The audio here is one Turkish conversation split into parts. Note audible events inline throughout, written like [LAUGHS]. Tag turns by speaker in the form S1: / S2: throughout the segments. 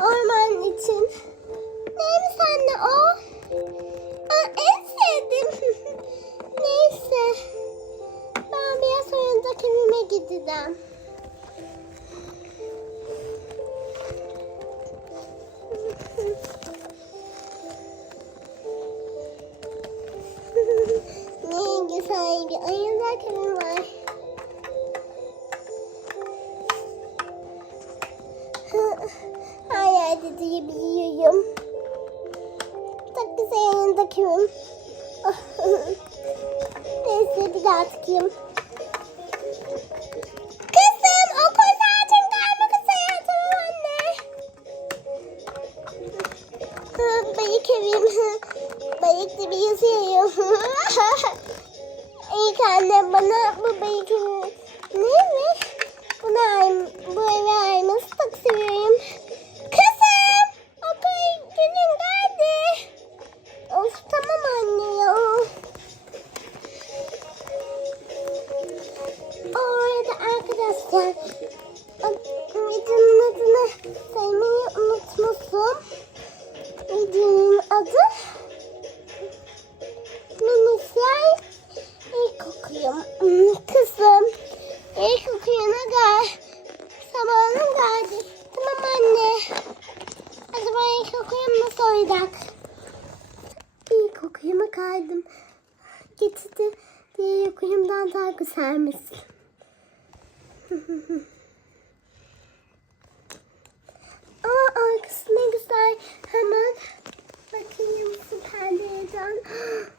S1: Orman için. Neymiş anne o? Aa, en sevdiğim. [LAUGHS] Neyse. Ben biraz oyuncak evime gideceğim. Büyük anne bana bu bacon neymiş? Bunu bu eve ayırması çok seviyorum. Kızım okul günün geldi. Of tamam anne ya. Orada arkadaşlar videonun adını saymayı unutmuşum. Videonun adı Minisyer kokuyor. Hmm, kızım ilk okuyana gel. Sabahına geldi. Tamam anne. Acaba ilk okuyana soydak. İlk okuyama kaydım. Geçti diye okuyumdan daha güzelmiş. [LAUGHS] Aa arkası ne güzel. Hemen bakayım süperlerden. [GASPS]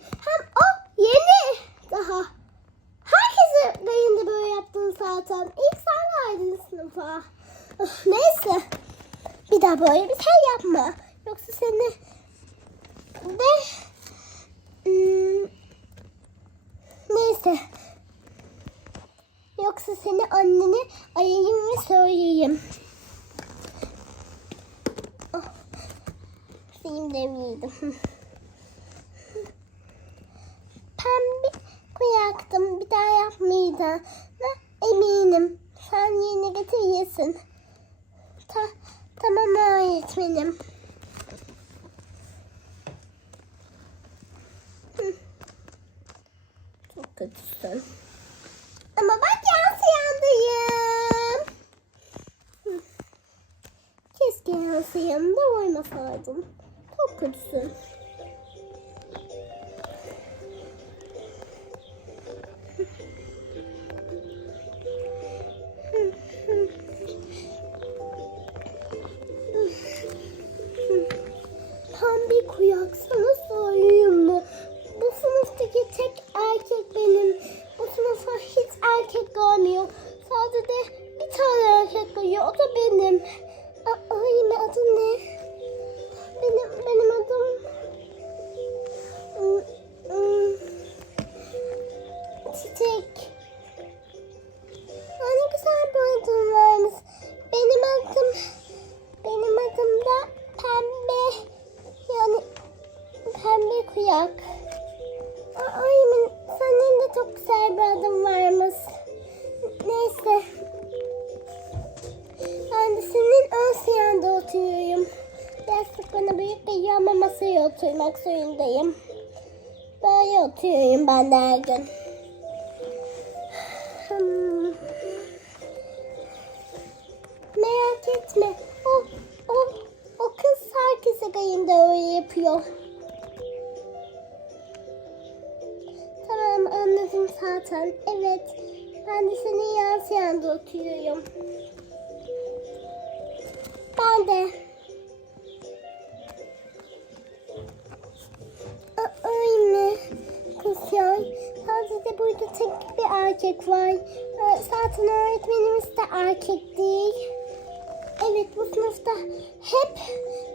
S1: Hem o yeni daha. Herkese yayında böyle yaptın zaten. İlk sen verdin sınıfa. Neyse. Bir daha böyle bir şey yapma. Keşke yansı yanında oymasaydın. Çok kötüsün. sıcak suyundayım. Böyle oturuyorum ben de her gün.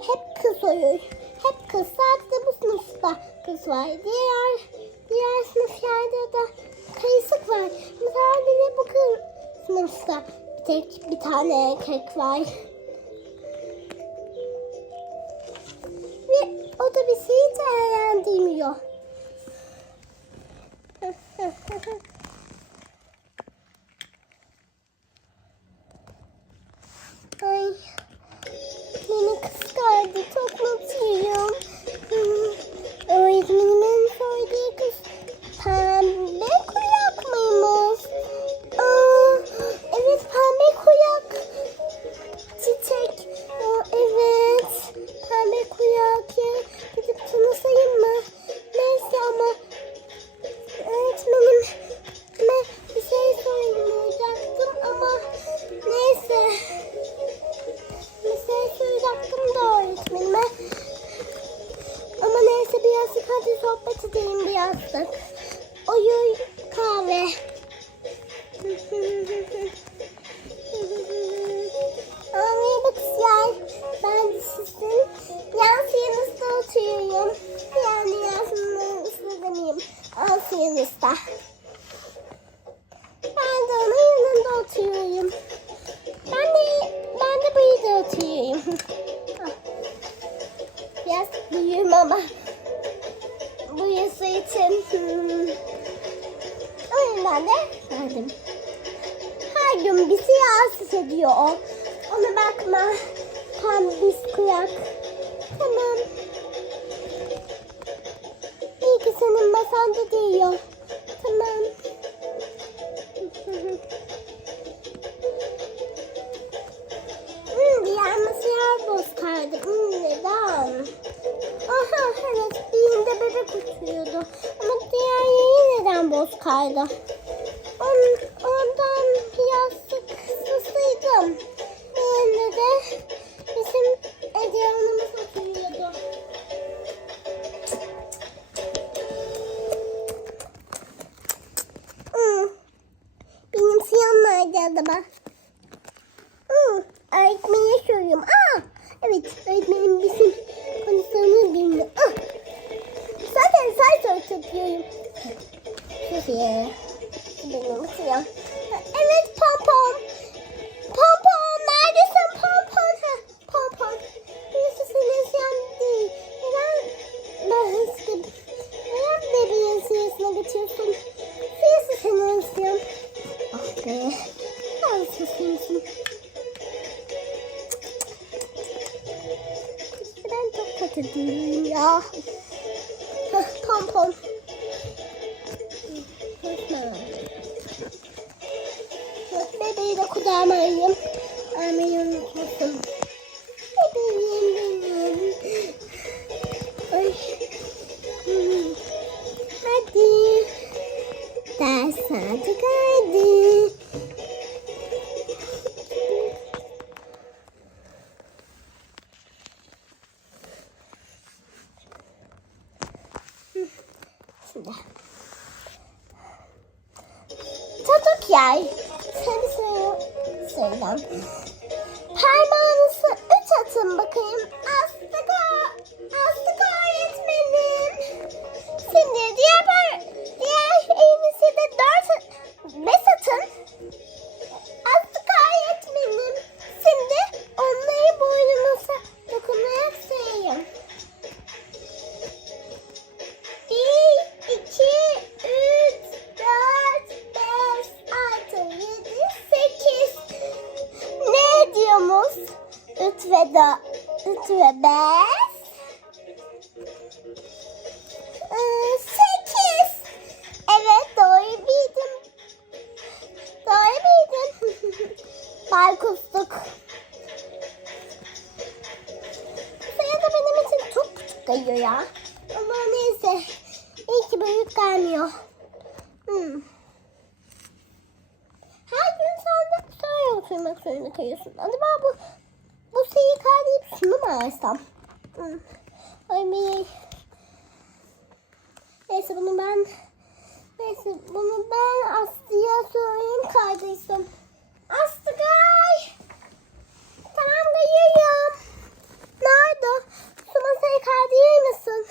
S1: hep kız oluyor. Hep kız. Sadece bu sınıfta kız var. Diğer diğer sınıflarda da kayısık var. Mesela bile bu kız sınıfta bir tek bir tane erkek var. Ve o da bir şey değerlendirmiyor. [LAUGHS] Ay beni kıskandı. Çok mutluyum. Öğretmenimin söylediği kız pembe kuyak mıymış? Aa, evet pembe kuyak. Çiçek. Aa, evet pembe kuyak. Gidip tanısayım mı? Tamam diyor. Tamam. hmm, diğer masaya bozkardı. Hmm, neden? Aha evet birinde bebek uçuyordu. Ama diğer yeri neden bozkardı? Seni. Söylem. Parmağınızı üç atın bakayım. Astık Astık öğretmenim. Şimdi diğer par gelmiyor. Hmm. Her gün sen de sıraya oturmak zorunda kalıyorsun. Acaba bu bu şeyi kaydedip şunu mu alsam? Hmm. Ay bir Neyse bunu ben Neyse bunu ben Aslı'ya söyleyeyim kaydıysam. Aslı gay. Tamam geliyorum. Nerede? Şu masayı kaydırır mısın?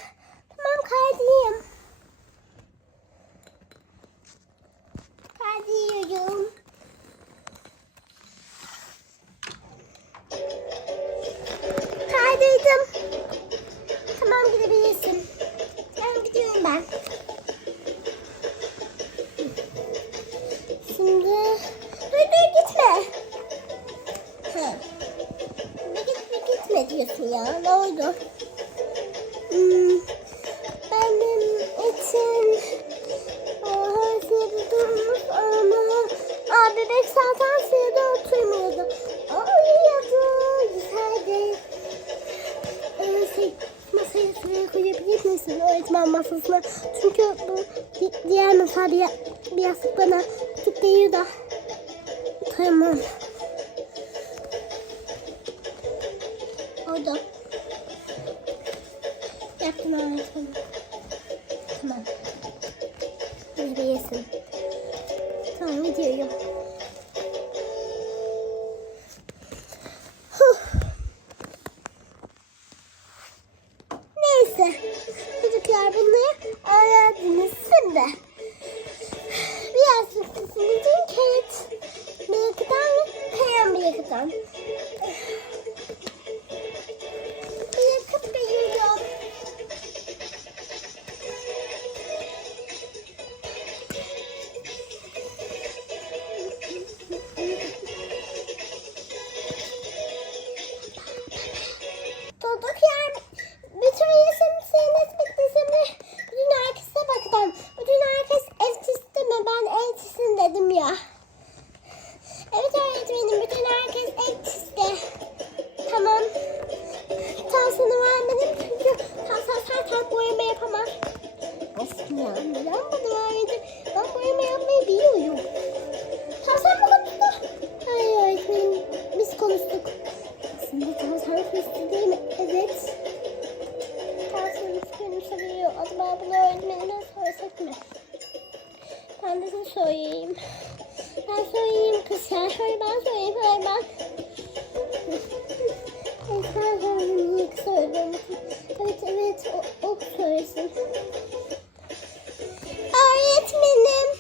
S1: Tamam kaydırayım. Kaydırıyorum. Kaydırdım. Tamam gidebilirsin. Ben gidiyorum ben. Şimdi... Dur dur gitme. Ha. Bir git bir gitme diyorsun ya. Ne oldu? Hmm, benim için Bebek zaten şeyde oturmuyordu. O uyuyordu. Güzeldi. Ee, şey, masayı şuraya koyabilir misin öğretmen masasına? Çünkü bu di- diğer masa bir, yastık bana küçük değil da. Tamam. Ben de sana söyleyeyim. Ben söyleyeyim kız sen söyle ben söyleyeyim söyle ben. Ben sana söyleyeyim ilk söylüyorum. Evet evet o, o söylesin. Öğretmenim.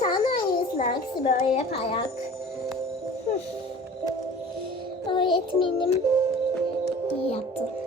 S1: sağlı oynasın hangisi böyle yaparak. Öğretmenim iyi yaptın.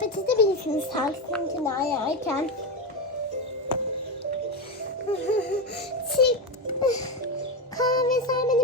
S1: sohbet edebilirsiniz taksininkini ayarken. [LAUGHS] Kahve sermeni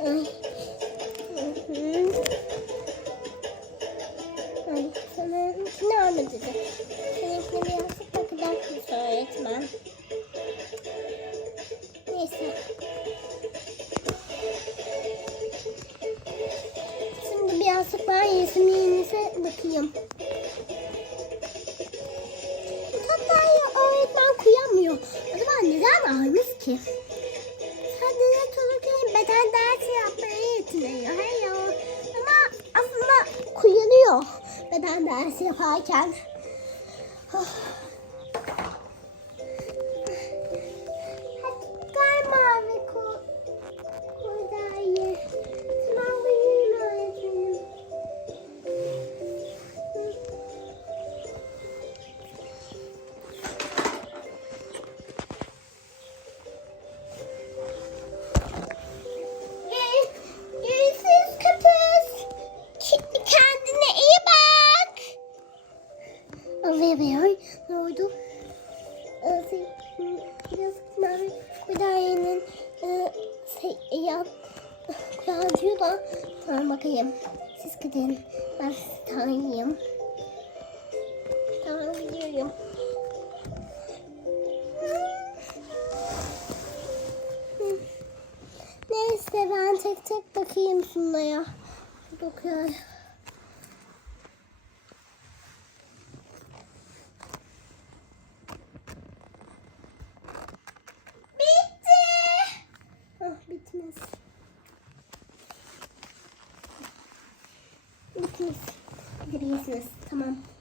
S1: Mm. Can. again. Business. Come on.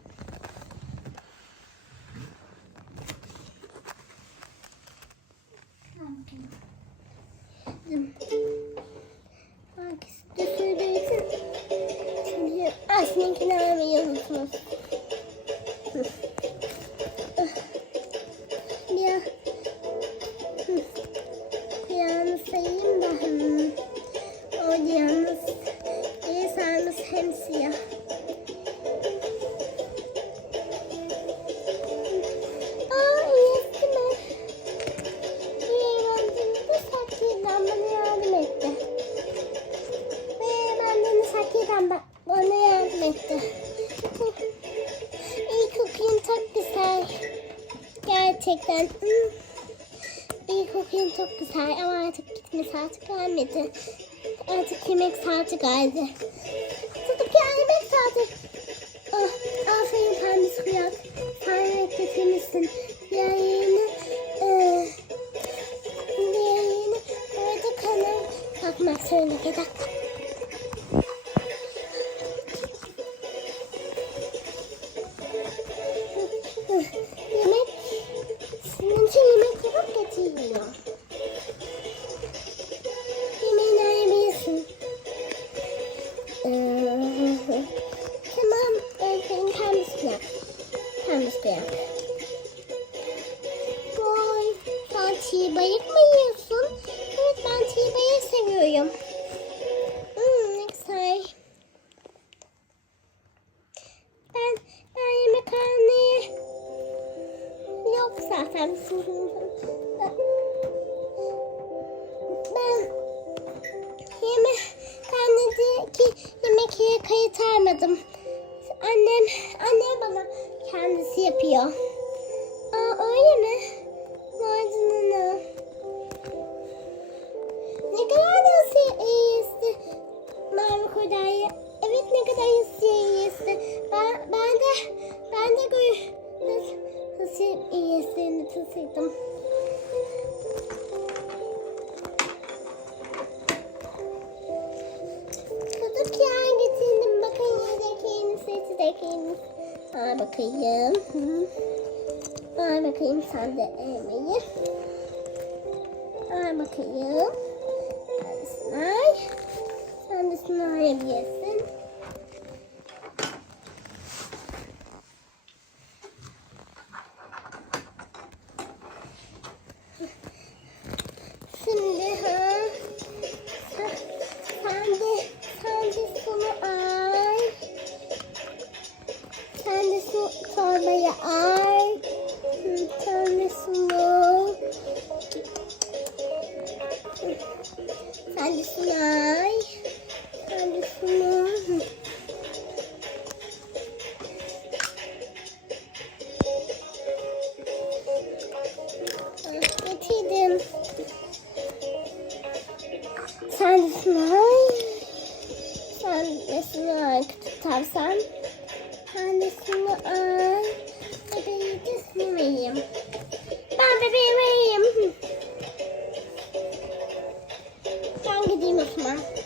S1: çok güzel ama artık gitme saati gelmedi. Artık yemek saati geldi. Tutup ya yemek saati. Oh, aferin pembe kuyak. Sen bekletilmişsin. Yayını, e, yayını orada kanal bakmak zorunda kadar. zaten. ben yemek kendideki yemek kayıt almadım. Annem annem bana kendisi yapıyor. annem. 그.